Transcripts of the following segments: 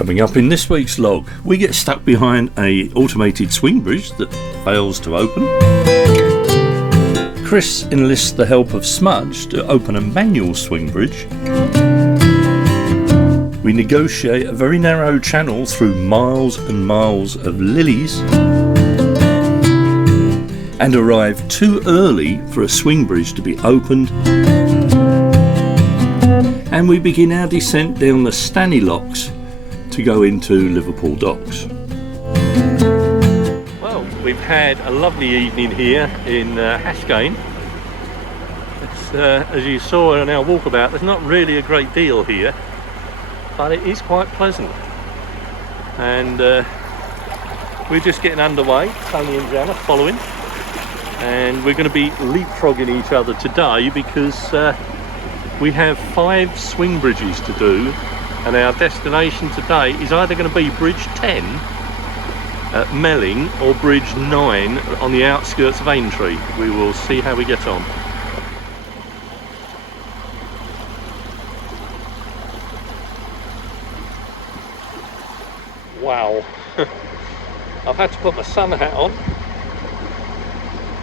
Coming up in this week's log, we get stuck behind a automated swing bridge that fails to open. Chris enlists the help of Smudge to open a manual swing bridge. We negotiate a very narrow channel through miles and miles of lilies and arrive too early for a swing bridge to be opened. And we begin our descent down the Stanley Locks to go into Liverpool docks. Well, we've had a lovely evening here in Hascane. As you saw on our walkabout, there's not really a great deal here, but it is quite pleasant. And we're just getting underway, Tony and Jana following, and we're going to be leapfrogging each other today because we have 5 swing bridges to do, and our destination today is either going to be Bridge 10 at Melling or Bridge 9 on the outskirts of Aintree. We will see how we get on. Wow, I've had to put my sun hat on,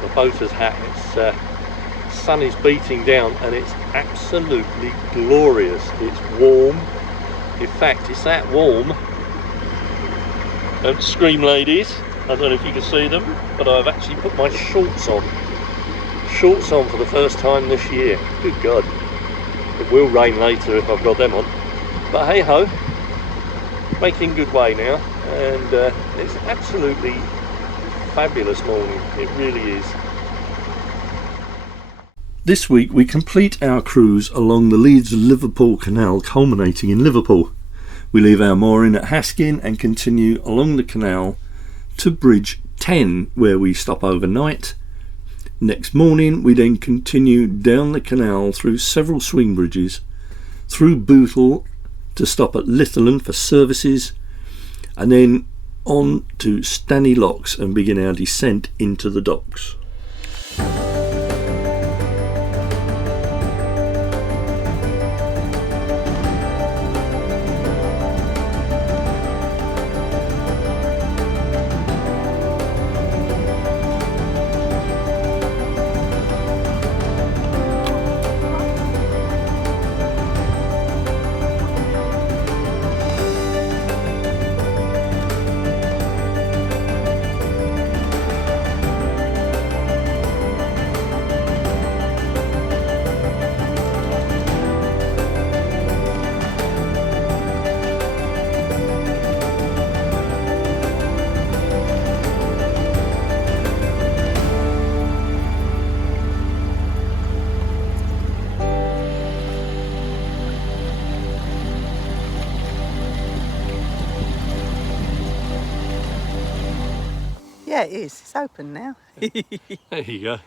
the boater's hat. It's sun is beating down and it's absolutely glorious. It's warm. In fact, it's that warm. Don't scream, ladies. I don't know if you can see them, but I've actually put my shorts on. Shorts on for the first time this year. Good God. It will rain later if I've got them on. But hey ho, making good way now. And it's absolutely fabulous morning. It really is. This week we complete our cruise along the Leeds Liverpool canal culminating in Liverpool. We leave our mooring at Hascane and continue along the canal to Bridge 10 where we stop overnight. Next morning we then continue down the canal through several swing bridges, through Bootle to stop at Litherland for services, and then on to Stanley Locks and begin our descent into the docks. Yeah, it is. It's open now. There you go.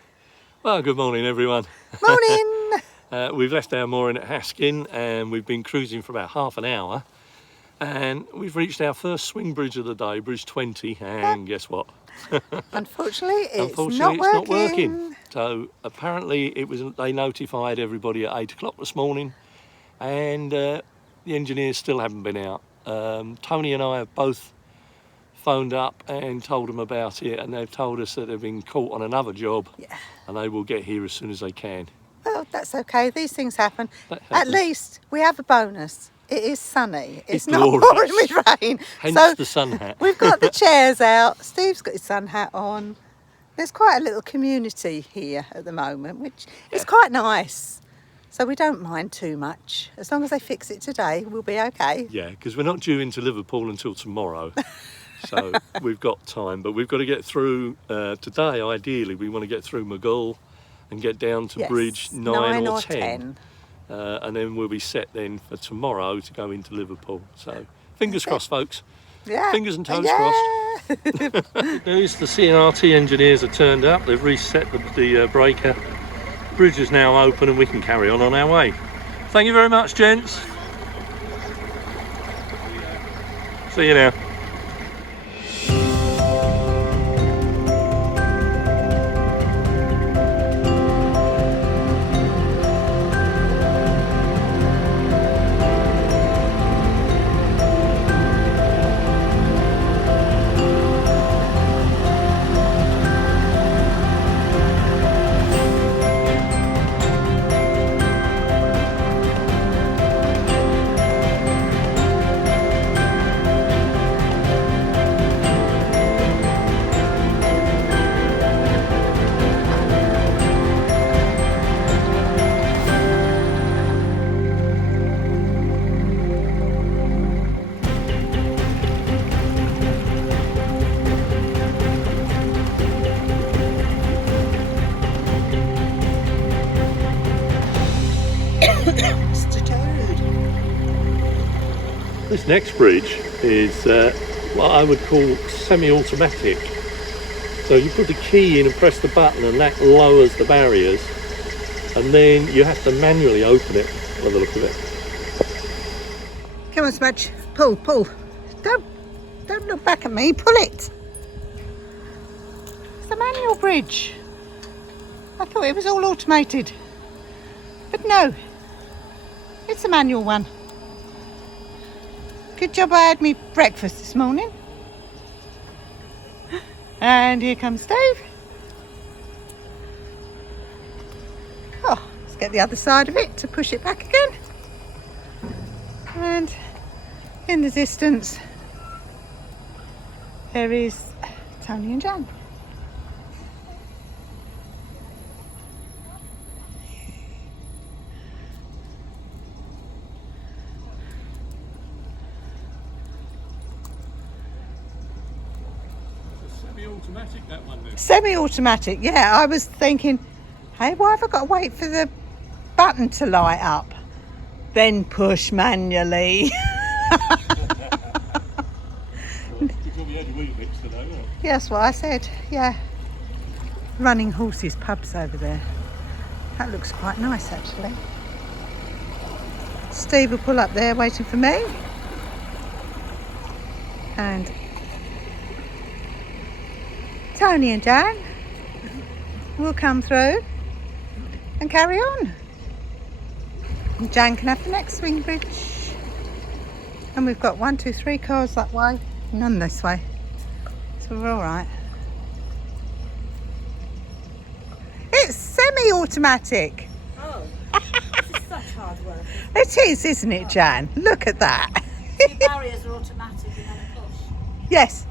Well, good morning everyone. Morning! We've left our mooring at Hascane and we've been cruising for about half an hour, and we've reached our first swing bridge of the day, Bridge 20, and guess what? Unfortunately, it's not working. So apparently they notified everybody at 8 o'clock this morning, and the engineers still haven't been out. Tony and I have both phoned up and told them about it, and they've told us that they've been caught on another job, and they will get here as soon as they can. Well, that's okay. These things happen. At least we have a bonus. It is sunny. It's not pouring with rain. Hence so the sun hat. We've got the chairs out. Steve's got his sun hat on. There's quite a little community here at the moment, which is quite nice. So we don't mind too much. As long as they fix it today, we'll be okay. Yeah, because we're not due into Liverpool until tomorrow. So we've got time, but we've got to get through today. Ideally, we want to get through Maghull and get down to Bridge 9 or 10. And then we'll be set then for tomorrow to go into Liverpool. So fingers crossed, folks. Yeah. Fingers and toes crossed. Good news, the CNRT engineers have turned up. They've reset the breaker. Bridge is now open and we can carry on our way. Thank you very much, gents. See you now. next bridge is what I would call semi-automatic. So you put the key in and press the button and that lowers the barriers, and then you have to manually open it by the look of it. Come on, Smudge. Pull, pull. Don't look back at me. Pull it. It's a manual bridge. I thought it was all automated. But no. It's a manual one. Good job I had me breakfast this morning. And here comes Dave. Oh, let's get the other side of it to push it back again. And in the distance, there is Tony and Jan. Semi-automatic, that one then. Semi-automatic, yeah. I was thinking, hey, why have I got to wait for the button to light up? Then push manually. Yeah, that's what I said, yeah. Running Horses pubs over there. That looks quite nice, actually. Steve will pull up there waiting for me. And Tony and Jan will come through and carry on. And Jan can have the next swing bridge. And we've got 1, 2, 3 cars that way, none this way. So we're all right. It's semi-automatic. Oh, this is such hard work. It is, isn't it, Jan? Look at that. The barriers are automatic and then a push. Yes.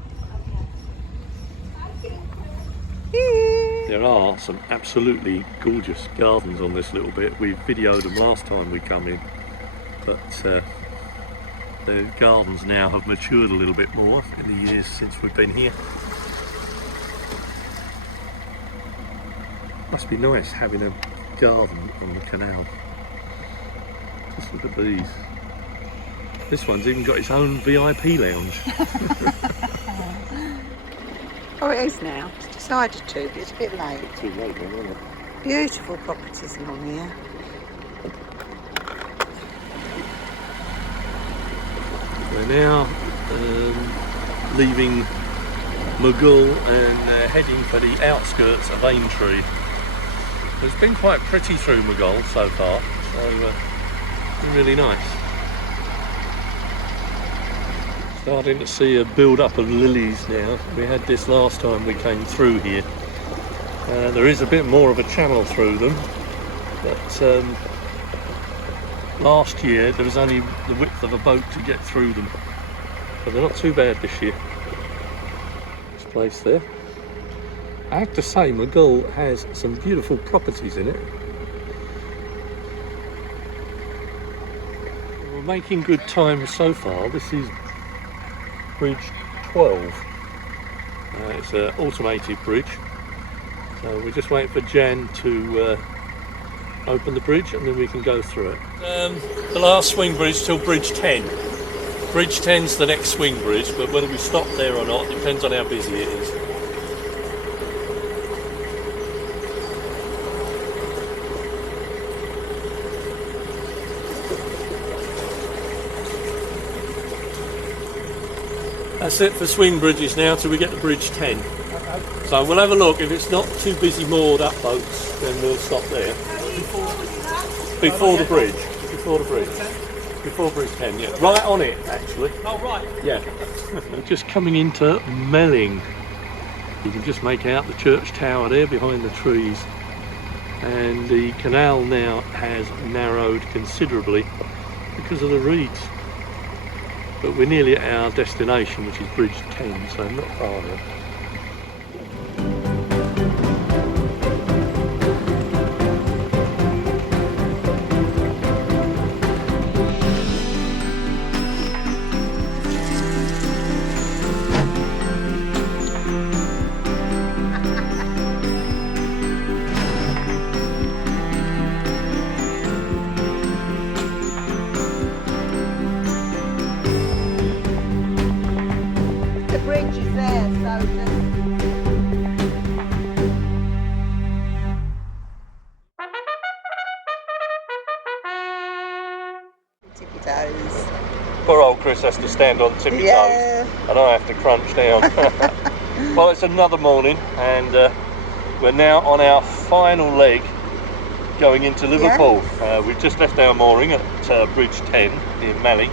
Yeah. There are some absolutely gorgeous gardens on this little bit. We videoed them last time we come in, but the gardens now have matured a little bit more in the years since we've been here. Must be nice having a garden on the canal. Just look at these. This one's even got its own VIP lounge. Oh, it is now. It's decided to, but it's a bit late. Too late then, isn't it? Beautiful properties along here. We're now leaving Maghull and heading for the outskirts of Aintree. It's been quite pretty through Maghull so far, so it's been really nice. Starting to see a build-up of lilies now. We had this last time we came through here. There is a bit more of a channel through them, but last year there was only the width of a boat to get through them. But they're not too bad this year. This place there. I have to say, Maghull has some beautiful properties in it. We're making good time so far. This is Bridge 12. It's an automated bridge. So we're just waiting for Jan to open the bridge and then we can go through it. The last swing bridge till Bridge 10. Bridge 10's the next swing bridge, but whether we stop there or not depends on how busy it is. That's it for swing bridges now till we get to Bridge 10. So we'll have a look. If it's not too busy moored up boats, then we'll stop there. Before the bridge. Before the bridge. Before Bridge 10, yeah. Right on it, actually. Oh, right. Yeah. We're just coming into Melling. You can just make out the church tower there behind the trees. And the canal now has narrowed considerably because of the reeds. But we're nearly at our destination, which is Bridge 10, so not far now. bridge is there, so tippy toes. Poor old Chris has to stand on tippy Yeah. toes, and I have to crunch down. Well, it's another morning, and we're now on our final leg going into Liverpool. We've just left our mooring at Bridge 10 near Melling.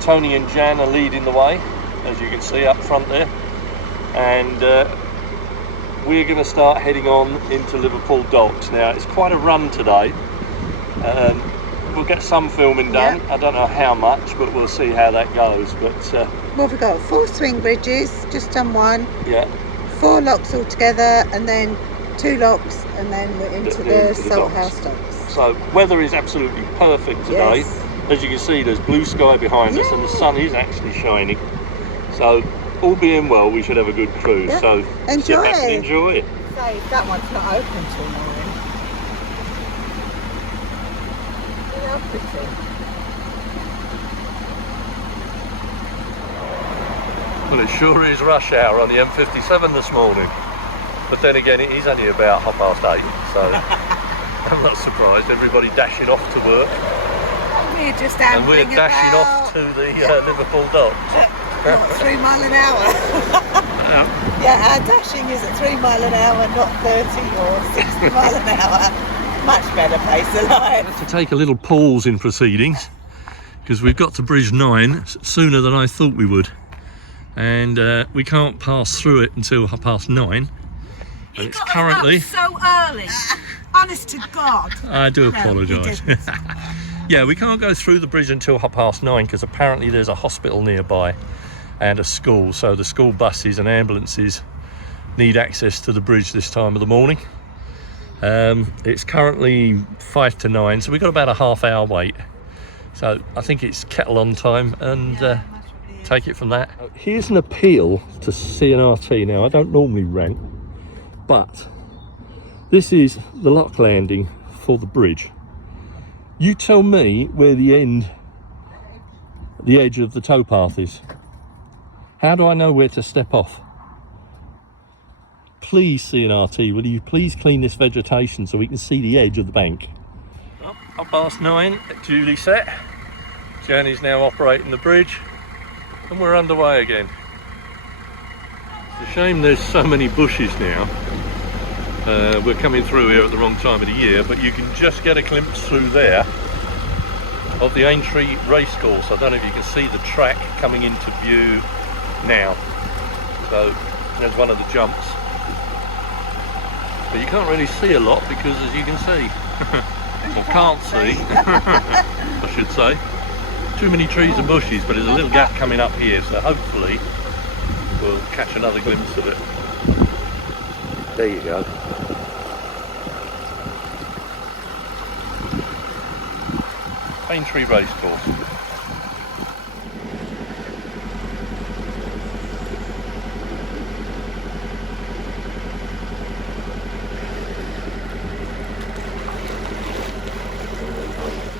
Tony and Jan are leading the way, as you can see up front there, and we're going to start heading on into Liverpool docks. Now, it's quite a run today. We'll get some filming done. Yep. I don't know how much, but we'll see how that goes. But well, we've got 4 swing bridges, just done one. yeah, 4 locks altogether, and then 2 locks, and then we're into the salt docks. house docks. So weather is absolutely perfect today. Yes. As you can see, there's blue sky behind us, and the sun is actually shining. So all being well, we should have a good cruise. Yeah. So Enjoy sit back and it. enjoy it. So that one's not open till 9. How pretty. Well, it sure is rush hour on the M57 this morning. But then again, it is only about 8:30, so I'm not surprised. Everybody dashing off to work, We're just and we're ambling dashing about. off to the Liverpool docks. Not 3 mile an hour. Yeah, our dashing is at 3 mile an hour, not 30 or 60 mile an hour. Much better pace of life. To take a little pause in proceedings, because we've got to Bridge 9 sooner than I thought we would, and we can't pass through it until 9:30. And it's currently so early. Honest to God. I do apologise. Yeah, we can't go through the bridge until 9:30 because apparently there's a hospital nearby and a school, so the school buses and ambulances need access to the bridge this time of the morning. It's currently 5 to 9, so we've got about a half-hour wait. So I think it's kettle on time, and take it from that. Here's an appeal to CNRT. Now, I don't normally rant, but this is the lock landing for the bridge. You tell me where the edge of the towpath is. How do I know where to step off? Please, CNRT, will you please clean this vegetation so we can see the edge of the bank? Well, 9:30, duly set. Jenny's now operating the bridge, and we're underway again. It's a shame there's so many bushes now. We're coming through here at the wrong time of the year, but you can just get a glimpse through there of the Aintree racecourse. I don't know if you can see the track coming into view now. So there's one of the jumps. But you can't really see a lot because, as you can see, or can't see, I should say, too many trees and bushes, but there's a little gap coming up here, so hopefully we'll catch another glimpse of it. There you go. Aintree racecourse.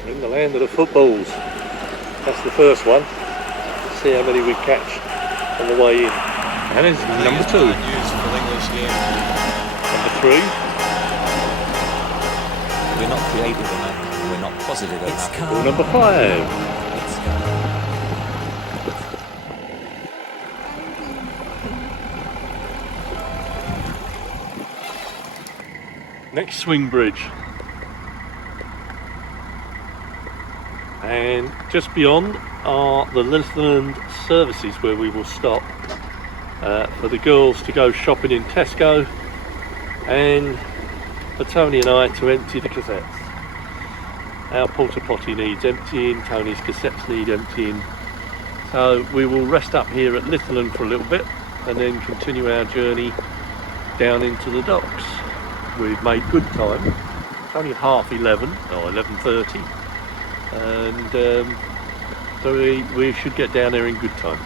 In the land of the footballs. That's the first one. Let's see how many we catch on the way in. And it's number 2. Number 3. We're not creative enough. We're not positive enough. Or number 5. Next swing bridge. And just beyond are the Hollyland services where we will stop for the girls to go shopping in Tesco and for Tony and I to empty the cassettes. Our porta potty needs emptying, Tony's cassettes need emptying. So we will rest up here at Hollyland for a little bit and then continue our journey down into the docks. We've made good time. It's only 11:30 or 11:30. And so we should get down there in good time.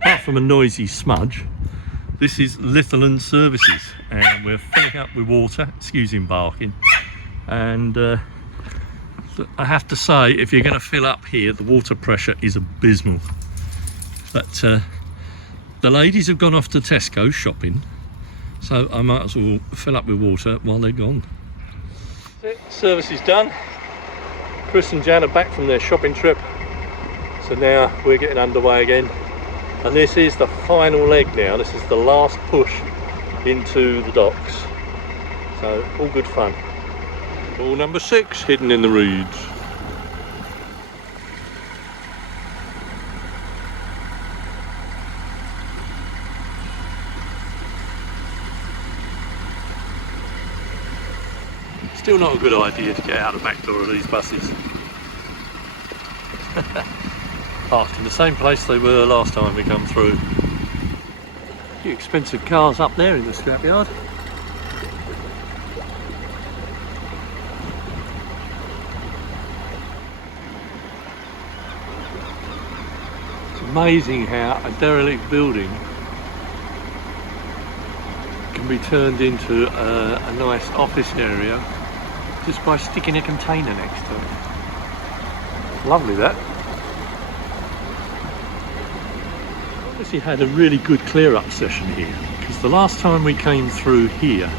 apart from a noisy smudge, this is Hollyland services, and we're filling up with water. Excuse him barking. And I have to say, if you're going to fill up here, the water pressure is abysmal. But the ladies have gone off to Tesco shopping, so I might as well fill up with water while they're gone. Service is done. Chris and Jan are back from their shopping trip, so now we're getting underway again. And this is the final leg now. This is the last push into the docks. So all good fun. Ball number 6 hidden in the reeds. Still not a good idea to get out the back door of these buses. Parked in the same place they were last time we come through. A few expensive cars up there in the scrapyard. It's amazing how a derelict building can be turned into a nice office area just by sticking a container next to it. Lovely that. Obviously had a really good clear up session here, because the last time we came through here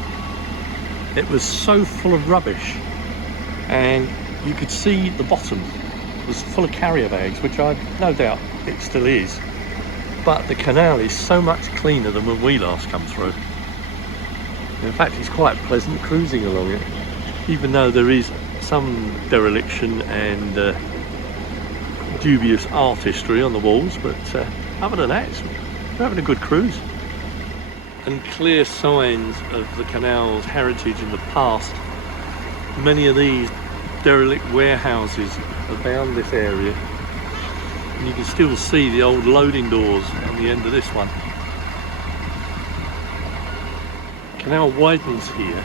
it was so full of rubbish and you could see the bottom was full of carrier bags, which I no doubt it still is, but the canal is so much cleaner than when we last come through. In fact, it's quite pleasant cruising along it, even though there is some dereliction and dubious artistry on the walls, but other than that, we're having a good cruise. And clear signs of the canal's heritage in the past. Many of these derelict warehouses abound this area, and you can still see the old loading doors on the end of this one. The canal widens here,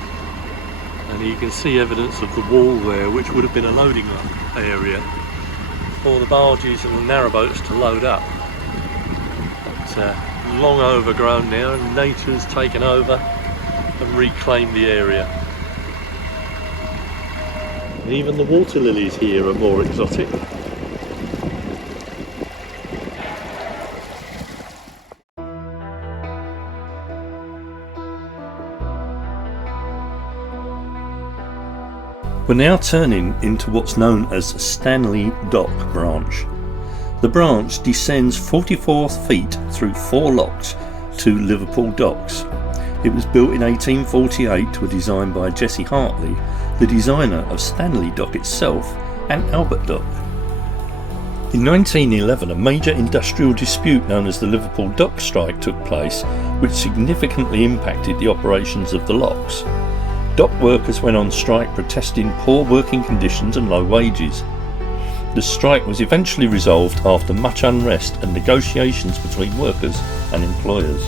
and you can see evidence of the wall there, which would have been a loading area for the barges and the narrowboats to load up. It's long overgrown now, and nature's taken over and reclaimed the area. And even the water lilies here are more exotic. We're now turning into what's known as Stanley Dock branch. The branch descends 44 feet through 4 locks to Liverpool docks. It was built in 1848 to a design by Jesse Hartley, the designer of Stanley Dock itself and Albert Dock. In 1911, a major industrial dispute known as the Liverpool Dock Strike took place, which significantly impacted the operations of the locks. Dock workers went on strike protesting poor working conditions and low wages. The strike was eventually resolved after much unrest and negotiations between workers and employers.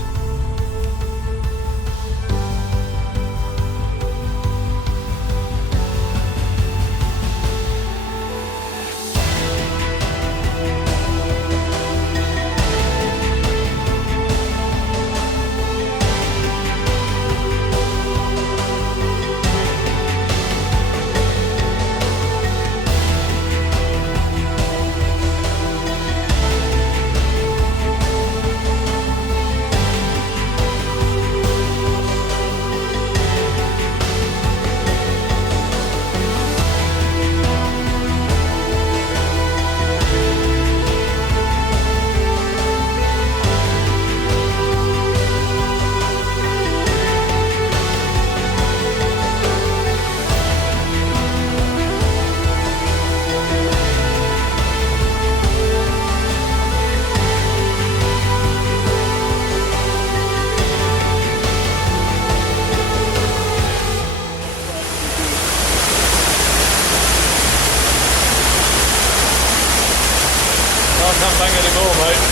Can't bang anymore, mate.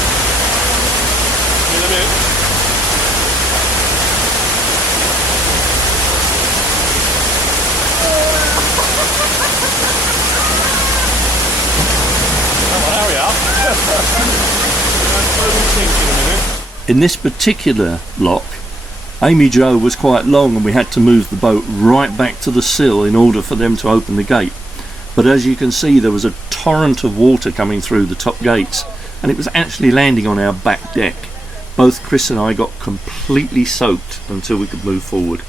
In a bit. Come on, hurry up. In this particular lock, AmyJo was quite long and we had to move the boat right back to the sill in order for them to open the gate. But as you can see, there was a torrent of water coming through the top gates and it was actually landing on our back deck. Both Chris and I got completely soaked until we could move forward.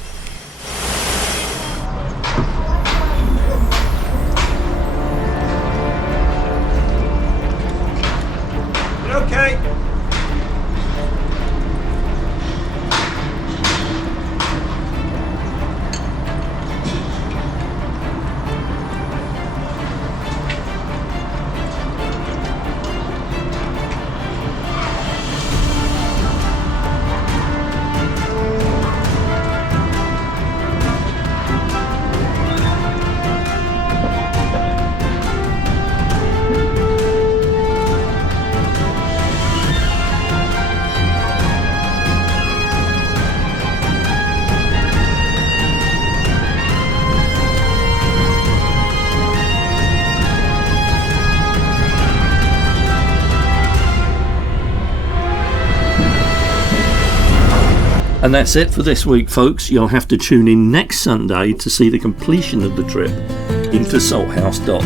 Okay. And that's it for this week, folks. You'll have to tune in next Sunday to see the completion of the trip into Salthouse Dock.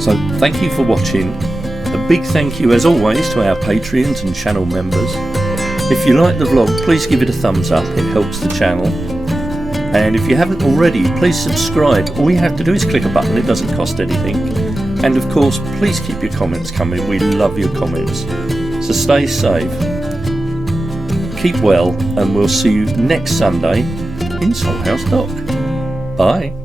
So thank you for watching. A big thank you as always to our Patreons and channel members. If you like the vlog, please give it a thumbs up, it helps the channel. And if you haven't already, please subscribe. All you have to do is click a button, it doesn't cost anything. And of course, please keep your comments coming, we love your comments. So stay safe. Keep well, and we'll see you next Sunday in Salthouse Dock. Bye.